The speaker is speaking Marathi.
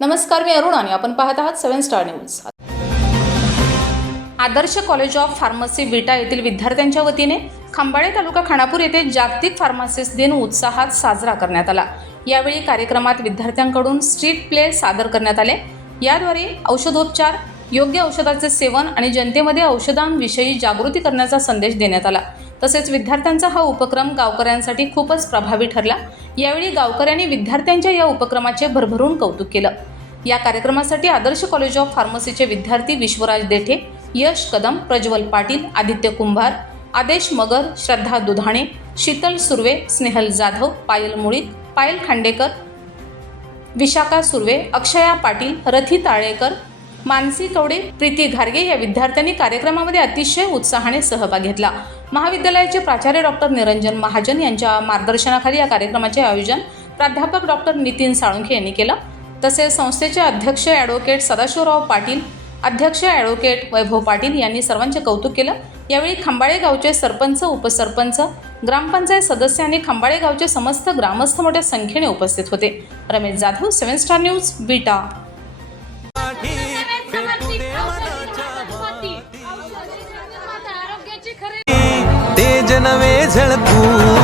नमस्कार मी अरुण आणि आपण पाहत आहात seven star news. Adarsh college of pharmacy Vita येथील विद्यार्थ्यांच्या वतीने खंबाळे तालुका खानापूर येथे जागतिक फार्मासिस्ट दिन उत्साहात साजरा करण्यात आला. यावेळी कार्यक्रमात विद्यार्थ्यांकडून स्ट्रीट प्ले सादर करण्यात आले. याद्वारे औषधोपचार योग्य औषधाचे सेवन आणि जनतेमध्ये औषधांविषयी जागृती करण्याचा संदेश देण्यात आला. तसेच विद्यार्थ्यांचा हा उपक्रम गावकऱ्यांसाठी खूपच प्रभावी ठरला. यावेळी गावकऱ्यांनी विद्यार्थ्यांच्या या उपक्रमाचे भरभरून कौतुक केलं. या कार्यक्रमासाठी आदर्श कॉलेज ऑफ फार्मसीचे विद्यार्थी विश्वराज देठे यश कदम प्रज्वल पाटील आदित्य कुंभार आदेश मगर श्रद्धा दुधाणे शीतल सुर्वे स्नेहल जाधव पायल मुळीक पायल खांडेकर विशाखा सुर्वे अक्षया पाटील रथी ताळेकर मानसी कवडे प्रीती घारगे या विद्यार्थ्यांनी कार्यक्रमामध्ये अतिशय उत्साहाने सहभाग घेतला. महाविद्यालयाचे प्राचार्य डॉक्टर निरंजन महाजन यांच्या मार्गदर्शनाखाली या कार्यक्रमाचे आयोजन प्राध्यापक डॉक्टर नितीन साळुंखे यांनी केलं. तसेच संस्थेचे अध्यक्ष ॲडव्होकेट सदाशिवराव पाटील अध्यक्ष ॲडव्होकेट वैभव पाटील यांनी सर्वांचे कौतुक केलं. यावेळी खंबाळे गावचे सरपंच उपसरपंच ग्रामपंचायत सदस्य आणि खंबाळे गावचे समस्त ग्रामस्थ मोठ्या संख्येने उपस्थित होते. Ramesh Jadhav seven star news Vita ते जनवे झळकू.